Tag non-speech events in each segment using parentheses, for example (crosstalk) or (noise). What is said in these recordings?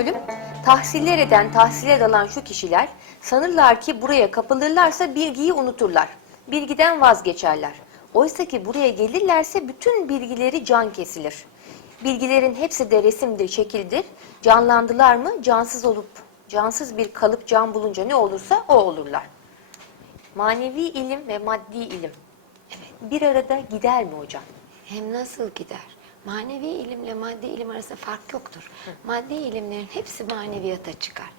bölüm tahsiller eden, tahsile dalan şu kişiler sanırlar ki buraya kapılırlarsa bilgiyi unuturlar. Bilgiden vazgeçerler. Oysa ki buraya gelirlerse bütün bilgileri can kesilir. Bilgilerin hepsi de resimdir, şekildir. Canlandılar mı cansız olup cansız bir kalıp can bulunca ne olursa o olurlar. Manevi ilim ve maddi ilim bir arada gider mi hocam? Hem nasıl gider? Manevi ilimle maddi ilim arasında fark yoktur. Maddi ilimlerin hepsi maneviyata çıkar.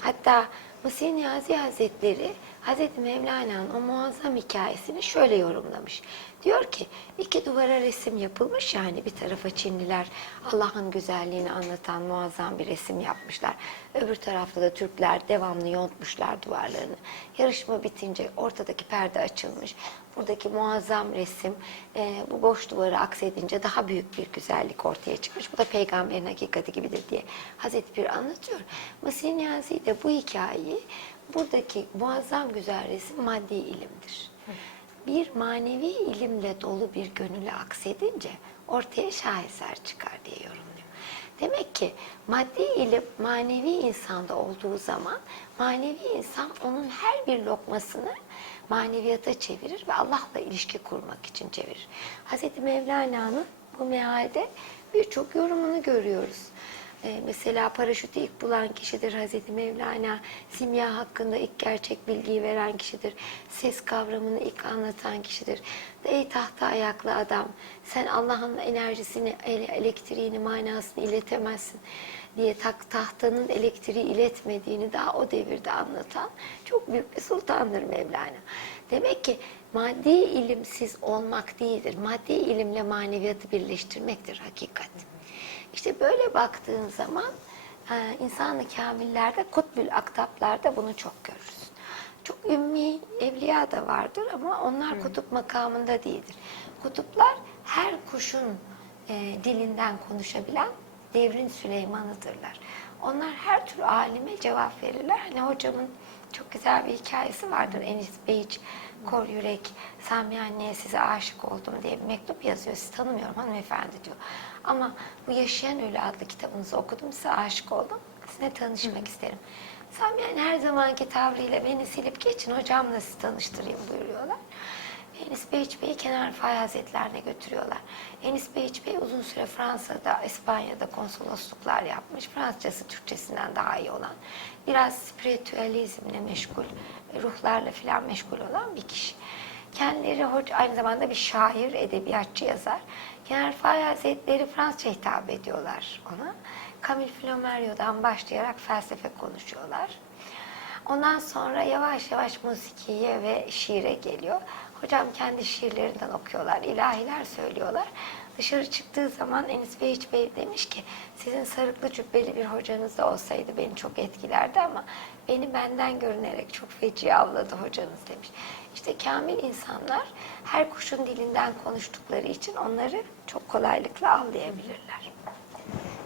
Hatta Mısır Niyazi Hazretleri Hazreti Mevlana'nın o muazzam hikayesini şöyle yorumlamış. Diyor ki iki duvara resim yapılmış yani bir tarafa Çinliler Allah'ın güzelliğini anlatan muazzam bir resim yapmışlar. Öbür tarafta da Türkler devamlı yontmuşlar duvarlarını. Yarışma bitince ortadaki perde açılmış. Buradaki muazzam resim e, bu boş duvarı aksedince daha büyük bir güzellik ortaya çıkmış. Bu da peygamberin hakikati gibidir diye Hazreti Pir anlatıyor. Mısır Niyazi de bu hikayeyi buradaki muazzam güzel resim maddi ilimdir. Bir manevi ilimle dolu bir gönüle aksedince ortaya şaheser çıkar diye yorumluyor. Demek ki maddi ilim manevi insanda olduğu zaman manevi insan onun her bir lokmasını maneviyata çevirir ve Allah'la ilişki kurmak için çevirir. Hazreti Mevlana'nın bu mealde birçok yorumunu görüyoruz. Ee, mesela paraşütü ilk bulan kişidir Hazreti Mevlana. Simya hakkında ilk gerçek bilgiyi veren kişidir. Ses kavramını ilk anlatan kişidir. Ey tahta ayaklı adam sen Allah'ın enerjisini, ele- elektriğini, manasını iletemezsin diye tahtanın elektriği iletmediğini daha o devirde anlatan çok büyük bir sultandır Mevlana. Demek ki maddi ilimsiz olmak değildir. Maddi ilimle maneviyatı birleştirmektir hakikat. İşte böyle baktığın zaman e, insan-ı kamillerde, kutbül aktaplarda bunu çok görürsün. Çok ümmi evliya da vardır ama onlar kutup makamında değildir. Kutuplar her kuşun e, dilinden konuşabilen devrin Süleyman'ıdırlar. Onlar her tür alime cevap verirler. Hani hocamın çok güzel bir hikayesi vardır. Enis Beyiç, Kor Yürek, Sami anneye size aşık oldum diye bir mektup yazıyor. Sizi tanımıyorum hanımefendi diyor. Ama bu Yaşayan Ölü adlı kitabınızı okudum. Size aşık oldum. Sizinle tanışmak isterim. Sami anne her zamanki tavrıyla beni silip geçin hocamla sizi tanıştırayım buyuruyorlar. Enis Beyiç Bey'i Kenar Fay Hazretlerine götürüyorlar. Enis Beyiç Bey uzun süre Fransa'da, İspanya'da konsolosluklar yapmış. Fransızcası Türkçesinden daha iyi olan, biraz spiritüalizmle meşgul, ruhlarla filan meşgul olan bir kişi. Kendileri hoca, aynı zamanda bir şair, edebiyatçı yazar. Kenar Fay Hazretleri Fransızca hitap ediyorlar ona. Camille Flamerio'dan başlayarak felsefe konuşuyorlar. Ondan sonra yavaş yavaş musikiye ve şiire geliyor. Hocam kendi şiirlerinden okuyorlar, ilahiler söylüyorlar. Dışarı çıktığı zaman Enis Beyiç Bey demiş ki sizin sarıklı cübbeli bir hocanız da olsaydı beni çok etkilerdi ama beni benden görünerek çok feci avladı hocanız demiş. İşte kamil insanlar her kuşun dilinden konuştukları için onları çok kolaylıkla avlayabilirler.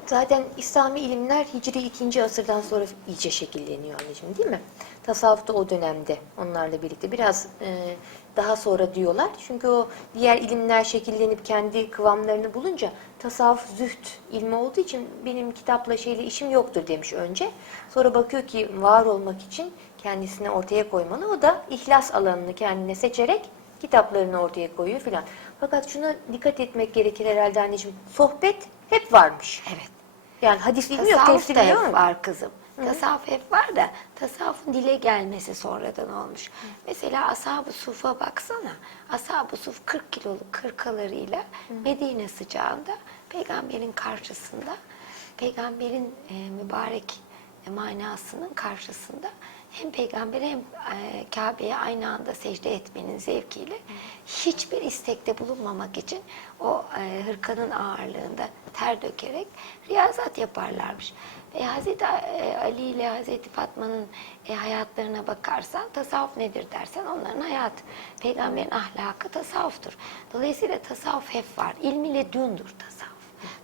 Zaten İslami ilimler Hicri 2. asırdan sonra iyice şekilleniyor anneciğim değil mi? Tasavvuf da o dönemde onlarla birlikte biraz e, daha sonra diyorlar. Çünkü o diğer ilimler şekillenip kendi kıvamlarını bulunca tasavvuf züht ilmi olduğu için benim kitapla şeyle işim yoktur demiş önce. Sonra bakıyor ki var olmak için kendisini ortaya koymalı. O da ihlas alanını kendine seçerek kitaplarını ortaya koyuyor filan. Fakat şuna dikkat etmek gerekir herhalde anneciğim. Sohbet hep varmış. Evet. Yani hadis ilmi yok, tefsir da hep var kızım. Tasavvuf hep var da tasavvufun dile gelmesi sonradan olmuş. Mesela Ashab-ı Suf'a baksana. Ashab-ı Suf 40 kiloluk kırkalarıyla Medine sıcağında peygamberin karşısında peygamberin e, mübarek manasının karşısında hem peygambere hem e, Kabe'ye aynı anda secde etmenin zevkiyle hiçbir istekte bulunmamak için o e, hırkanın ağırlığında ter dökerek riyazat yaparlarmış. Ve Hazreti e, Ali ile Hazreti Fatma'nın hayatlarına bakarsan tasavvuf nedir dersen onların hayatı. Peygamberin ahlakı tasavvuftur. Dolayısıyla tasavvuf hep var. İlmiyle dündür tasavvuf.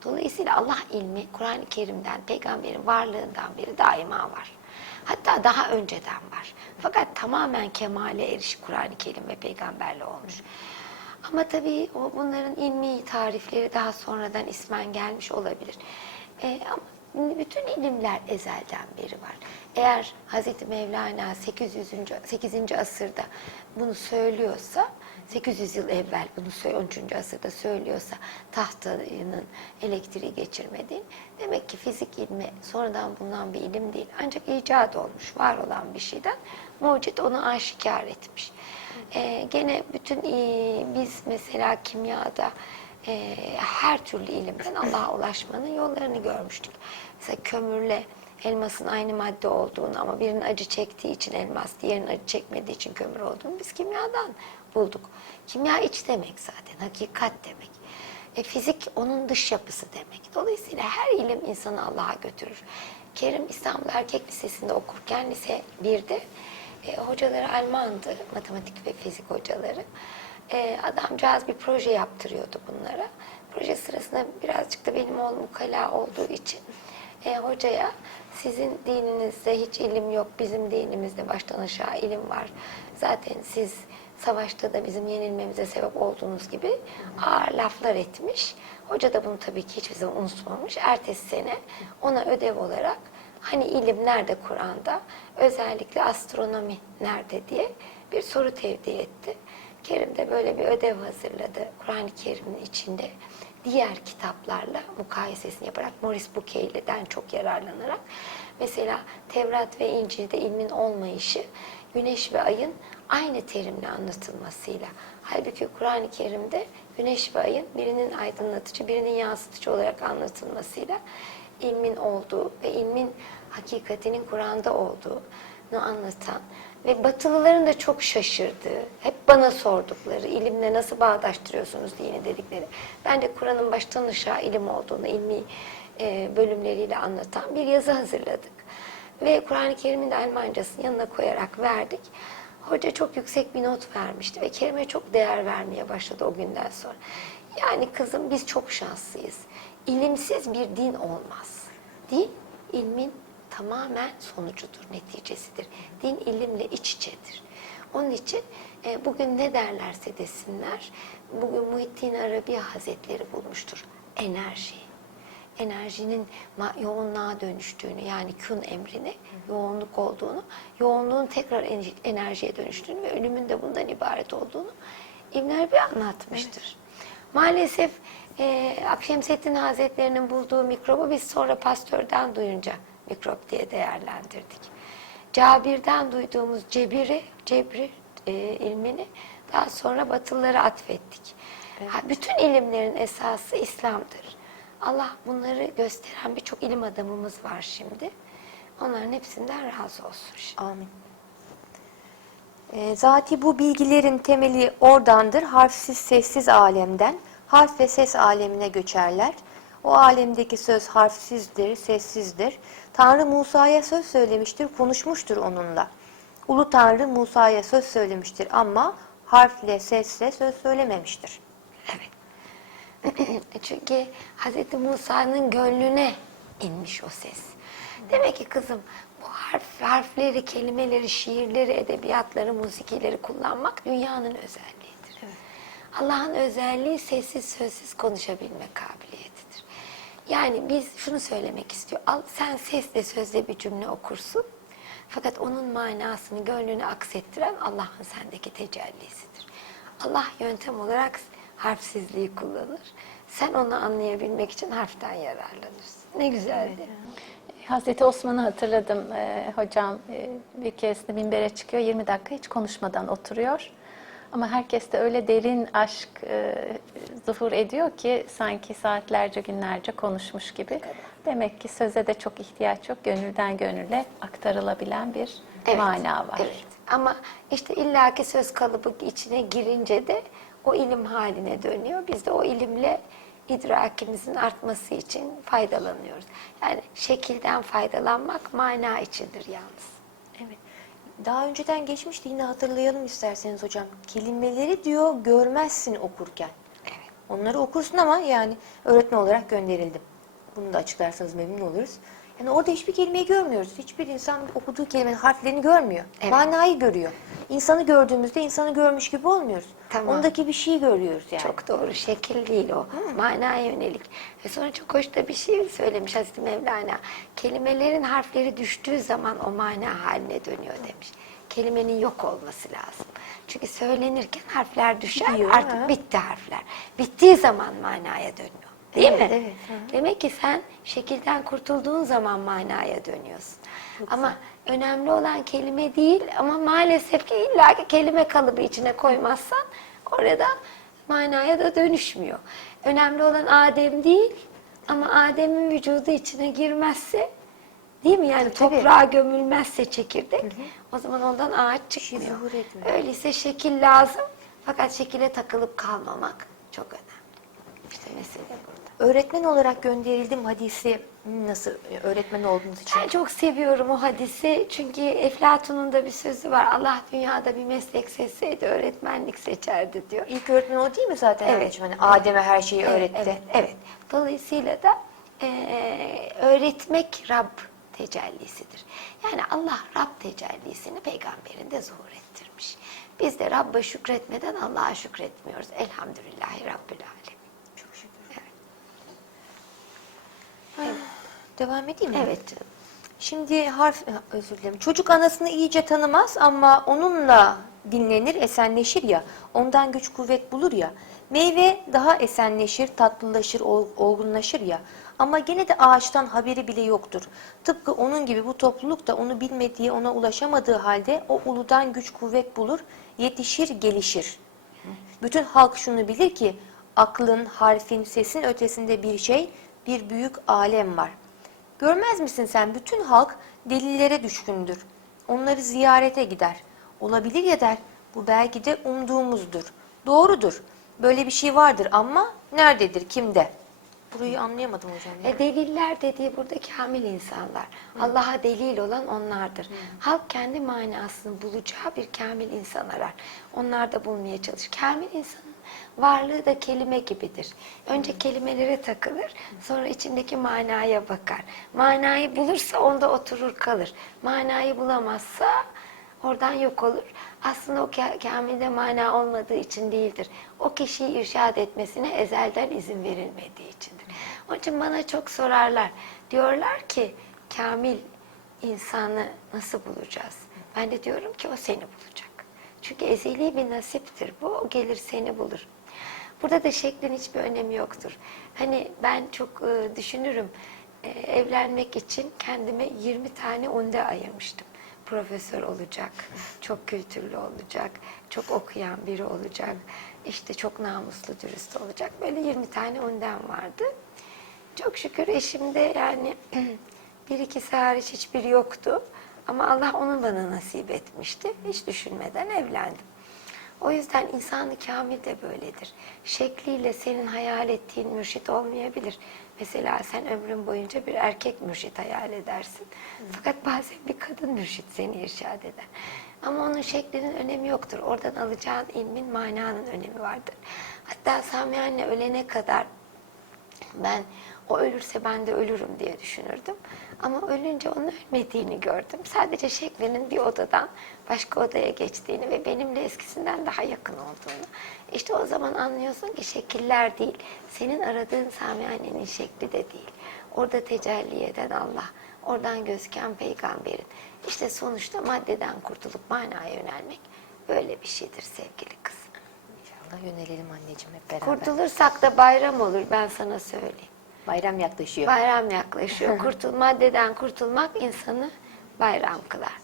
Dolayısıyla Allah ilmi Kur'an-ı Kerim'den, peygamberin varlığından beri daima var. Hatta daha önceden var. Fakat tamamen kemale eriş Kur'an-ı Kerim ve peygamberle olmuş. Ama tabii o bunların ilmi tarifleri daha sonradan ismen gelmiş olabilir. Ee, ama bütün ilimler ezelden beri var. Eğer Hazreti Mevlana 800. 8. asırda bunu söylüyorsa 800 yıl evvel bunu söyle- 13. asırda söylüyorsa tahtanın elektriği geçirmediğini demek ki fizik ilmi sonradan bulunan bir ilim değil. Ancak icat olmuş, var olan bir şeyden mucit onu aşikar etmiş. Ee, gene bütün e, biz mesela kimyada e, her türlü ilimden Allah'a ulaşmanın yollarını görmüştük. Mesela kömürle elmasın aynı madde olduğunu ama birinin acı çektiği için elmas, diğerinin acı çekmediği için kömür olduğunu biz kimyadan bulduk. Kimya iç demek zaten, hakikat demek. E, fizik onun dış yapısı demek. Dolayısıyla her ilim insanı Allah'a götürür. Kerim İstanbul Erkek Lisesi'nde okurken lise 1'de e, hocaları Almandı, matematik ve fizik hocaları. E, adamcağız bir proje yaptırıyordu bunlara. Proje sırasında birazcık da benim oğlum ukala olduğu için e, hocaya sizin dininizde hiç ilim yok, bizim dinimizde baştan aşağı ilim var. Zaten siz savaşta da bizim yenilmemize sebep olduğunuz gibi ağır laflar etmiş. Hoca da bunu tabii ki hiçbir zaman unutmamış. Ertesi sene ona ödev olarak hani ilim nerede Kur'an'da, özellikle astronomi nerede diye bir soru tevdi etti. Kerim de böyle bir ödev hazırladı Kur'an-ı Kerim'in içinde diğer kitaplarla mukayesesini yaparak Morris Bucay'den çok yararlanarak mesela Tevrat ve İncil'de ilmin olmayışı güneş ve ayın aynı terimle anlatılmasıyla. Halbuki Kur'an-ı Kerim'de güneş ve ayın birinin aydınlatıcı, birinin yansıtıcı olarak anlatılmasıyla ilmin olduğu ve ilmin hakikatinin Kur'an'da olduğunu anlatan ve Batılıların da çok şaşırdığı, hep bana sordukları, ilimle nasıl bağdaştırıyorsunuz dini dedikleri. Ben de Kur'an'ın baştan aşağı ilim olduğunu, ilmi e, bölümleriyle anlatan bir yazı hazırladık. Ve Kur'an-ı Kerim'in de Almancasını yanına koyarak verdik. Hoca çok yüksek bir not vermişti ve Kerim'e çok değer vermeye başladı o günden sonra. Yani kızım biz çok şanslıyız. İlimsiz bir din olmaz. Din, ilmin tamamen sonucudur, neticesidir. Din ilimle iç içedir. Onun için e, bugün ne derlerse desinler, bugün Muhittin Arabi Hazretleri bulmuştur. Enerji. Enerjinin yoğunluğa dönüştüğünü yani kün emrini, yoğunluk olduğunu, yoğunluğun tekrar en- enerjiye dönüştüğünü ve ölümün de bundan ibaret olduğunu İbn Arabi anlatmıştır. Maalesef e, Akşemseddin Hazretleri'nin bulduğu mikrobu biz sonra pastörden duyunca mikrop diye değerlendirdik. Cabir'den duyduğumuz cebiri, cebri e, ilmini daha sonra Batılılara atfettik. Ha, bütün ilimlerin esası İslam'dır. Allah bunları gösteren birçok ilim adamımız var şimdi. Onların hepsinden razı olsun. Amin. E, Zati bu bilgilerin temeli oradandır. Harfsiz sessiz alemden harf ve ses alemine göçerler. O alemdeki söz harfsizdir, sessizdir. Tanrı Musa'ya söz söylemiştir, konuşmuştur onunla. Ulu Tanrı Musa'ya söz söylemiştir ama harfle, sesle söz söylememiştir. Evet. (clears throat) Çünkü Hz. Musa'nın gönlüne inmiş o ses. Demek ki kızım bu harf, harfleri, kelimeleri, şiirleri, edebiyatları, musikileri kullanmak dünyanın özelliğidir. Allah'ın özelliği sessiz sözsüz konuşabilme kabiliyetidir. Yani biz şunu söylemek istiyor. Al, sen sesle sözle bir cümle okursun. Fakat onun manasını gönlüne aksettiren Allah'ın sendeki tecellisidir. Allah yöntem olarak harfsizliği kullanır. Sen onu anlayabilmek için harften yararlanırsın. Ne güzeldi. Hazreti Osman'ı hatırladım Ee, hocam. e, bir keresinde minbere çıkıyor, 20 dakika hiç konuşmadan oturuyor. Ama herkeste öyle derin aşk e, zuhur ediyor ki sanki saatlerce günlerce konuşmuş gibi. Demek ki söze de çok ihtiyaç yok. Gönülden gönüle aktarılabilen bir mana var. Evet. Ama işte illaki söz kalıbı içine girince de o ilim haline dönüyor. Biz de o ilimle idrakimizin artması için faydalanıyoruz. Yani şekilden faydalanmak mana içindir yalnız. Evet. Daha önceden geçmişti yine hatırlayalım isterseniz hocam. Kelimeleri diyor görmezsin okurken. Evet. Onları okursun ama yani öğretmen olarak gönderildim. Bunu da açıklarsanız memnun oluruz. Yani orada hiçbir kelimeyi görmüyoruz. Hiçbir insan okuduğu kelimenin harflerini görmüyor. Evet. Manayı görüyor. İnsanı gördüğümüzde insanı görmüş gibi olmuyoruz. Tamam. Ondaki bir şeyi görüyoruz yani. Çok doğru. Şekil değil o. Manaya yönelik. Ve sonra çok hoş da bir şey söylemiş Hazreti Mevlana. Kelimelerin harfleri düştüğü zaman o mana haline dönüyor demiş. Kelimenin yok olması lazım. Çünkü söylenirken harfler düşer. Gidiyor, artık ha. bitti harfler. Bittiği zaman manaya dönüyor. Değil Evet, mi? evet, hı. Demek ki sen şekilden kurtulduğun zaman manaya dönüyorsun. ama önemli olan kelime değil ama maalesef ki illa kelime kalıbı içine koymazsan orada manaya da dönüşmüyor. Önemli olan Adem değil ama Adem'in vücudu içine girmezse değil mi? Yani Tabii. toprağa gömülmezse çekirdek o zaman ondan ağaç çıkmıyor. zuhur etmiyor. Öyleyse şekil lazım fakat şekile takılıp kalmamak çok önemli. İşte mesele burada. Öğretmen olarak gönderildim hadisi nasıl öğretmen olduğunuz için? Ben çok seviyorum o hadisi çünkü Eflatun'un da bir sözü var. Allah dünyada bir meslek seçseydi öğretmenlik seçerdi diyor. İlk öğretmen o değil mi zaten? Evet. Hani Adem'e her şeyi Evet, öğretti. Evet, evet. Dolayısıyla da eee, öğretmek Rab tecellisidir. Yani Allah Rab tecellisini peygamberinde zuhur ettirmiş. Biz de Rabb'a şükretmeden Allah'a şükretmiyoruz. Elhamdülillahi Rabbil Alemin. Çok şükür. Evet. Devam edeyim mi? Evet. Şimdi harf, özür dilerim. Çocuk anasını iyice tanımaz ama onunla dinlenir, esenleşir ya. Ondan güç kuvvet bulur ya. Meyve daha esenleşir, tatlılaşır, ol- olgunlaşır ya. Ama gene de ağaçtan haberi bile yoktur. Tıpkı onun gibi bu topluluk da onu bilmediği, ona ulaşamadığı halde o uludan güç kuvvet bulur, yetişir, gelişir. Bütün halk şunu bilir ki aklın, harfin, sesin ötesinde bir şey, bir büyük alem var. Görmez misin sen bütün halk delillere düşkündür. Onları ziyarete gider. Olabilir ya der, bu belki de umduğumuzdur. Doğrudur. Böyle bir şey vardır ama nerededir, kimde? Burayı anlayamadım hocam. ya. E deliller dediği burada kamil insanlar. Allah'a delil olan onlardır. Halk kendi manasını bulacağı bir kamil insan arar. Onlar da bulmaya çalışır. Kamil insanın varlığı da kelime gibidir. Önce kelimelere takılır, sonra içindeki manaya bakar. Manayı bulursa onda oturur kalır. Manayı bulamazsa oradan yok olur. Aslında o ka- kamilde mana olmadığı için değildir. O kişiyi irşad etmesine ezelden izin verilmediği içindir. Onun için bana çok sorarlar. Diyorlar ki kamil insanı nasıl bulacağız? Ben de diyorum ki o seni bulacak. Çünkü ezeli bir nasiptir bu. O gelir seni bulur. Burada da şeklin hiçbir önemi yoktur. Hani ben çok e, düşünürüm. E, evlenmek için kendime 20 tane unde ayırmıştım. Profesör olacak, çok kültürlü olacak, çok okuyan biri olacak, işte çok namuslu, dürüst olacak. Böyle 20 tane undem vardı. Çok şükür eşimde yani (clears throat) bir ikisi hariç hiçbiri yoktu. Ama Allah onu bana nasip etmişti. Hiç düşünmeden evlendim. O yüzden insanı kamil de böyledir. Şekliyle senin hayal ettiğin mürşit olmayabilir. Mesela sen ömrün boyunca bir erkek mürşit hayal edersin. Fakat bazen bir kadın mürşit seni irşad eder. Ama onun şeklinin önemi yoktur. Oradan alacağın ilmin, mananın önemi vardır. Hatta Sami anne ölene kadar ben o ölürse ben de ölürüm diye düşünürdüm. Ama ölünce onun ölmediğini gördüm. Sadece şeklinin bir odadan başka odaya geçtiğini ve benimle eskisinden daha yakın olduğunu. İşte o zaman anlıyorsun ki şekiller değil, senin aradığın Sami annenin şekli de değil. Orada tecelli eden Allah, oradan gözüken peygamberin. İşte sonuçta maddeden kurtulup manaya yönelmek böyle bir şeydir sevgili kız. İnşallah yönelelim anneciğim hep beraber. Kurtulursak da bayram olur ben sana söyleyeyim. Bayram yaklaşıyor. Bayram yaklaşıyor. (laughs) Kurtul, maddeden kurtulmak insanı bayram kılar.